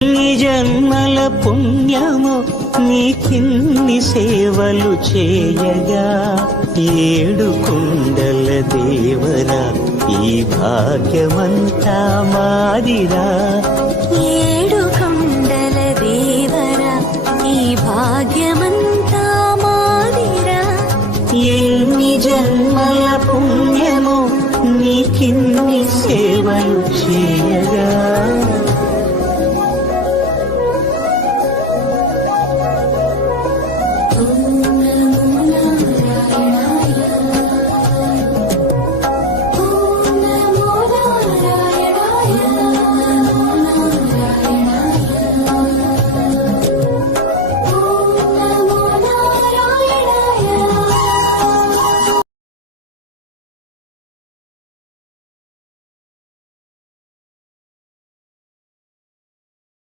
నీ జన్మల పుణ్యము నీకిన్ని సేవలు చేయగా ఏడు కుండల దేవరా ఈ భాగ్యమంతా మాదిరా. ఏడు కొండల దేవరా ఈ భాగ్యమంతా మాదిరా. ఎన్ని జన్మల పుణ్యము నీకిన్ని